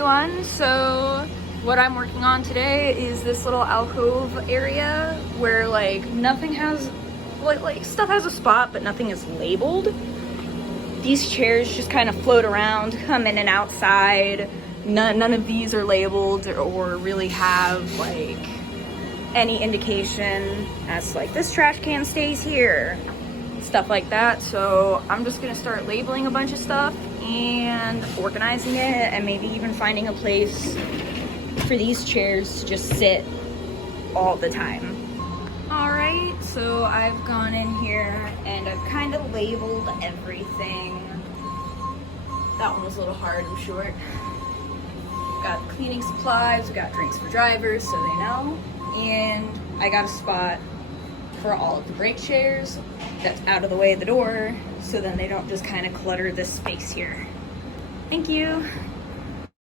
everyone. So what I'm working on today is this little alcove area where like nothing has, like stuff has a spot but nothing is labeled. These chairs just kind of float around, come in and outside. None of these are labeled or really have like any indication as like this trash can stays here, stuff like that. So I'm just gonna start labeling a bunch of stuff and organizing it, and maybe even finding a place for these chairs to just sit all the time. All right, so I've gone in here and I've kind of labeled everything. That one was a little hard and short. Got cleaning supplies, we got drinks for drivers so they know, and I got a spot for all of the brake chairs that's out of the way of the door so then they don't just kind of clutter this space here. Thank you.